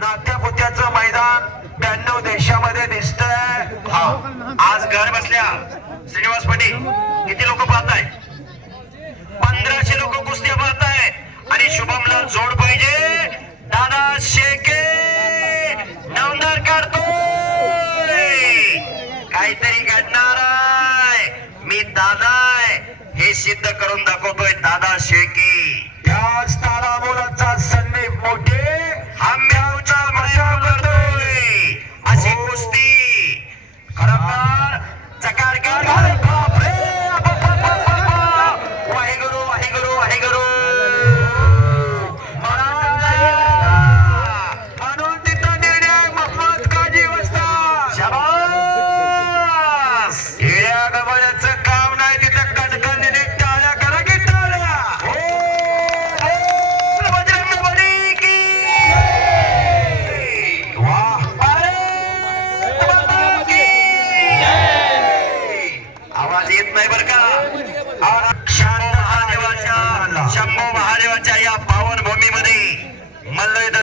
नाट्यपुत्याचं मैदान 92 देशामध्ये दिसतंय. हा आज घर बसल्या श्रीनिवास पाटील किती लोक पाहताय? 1500 लोक कुस्त्या पाहताय. आणि शुभमला जोड पाहिजे. दादा शेके नामदार काढतोय. काहीतरी घडणार आहे. मी दादा आहे हे सिद्ध करून दाखवतोय. दादा शेके त्याच तारामोलाचा संदीप मोठे आंब्याचा मजा करतोय. अशी कुस्ती खरोखर चकारकार. बापरे वाहेगुरु वाहेगुरु वाहेगुरु. म्हणून तिथं निर्णय मोहम्मद काजी वस्ताद. शाबास. येड्या गबाळ्याचं काम नाही तिथं. कणकणीने टाळ्या करा की टाळ्या. बजरंगबली की वाह आवाज येत नाही बर का. शंभू महादेवाच्या या पावन भूमीमध्ये मल्लयुद्ध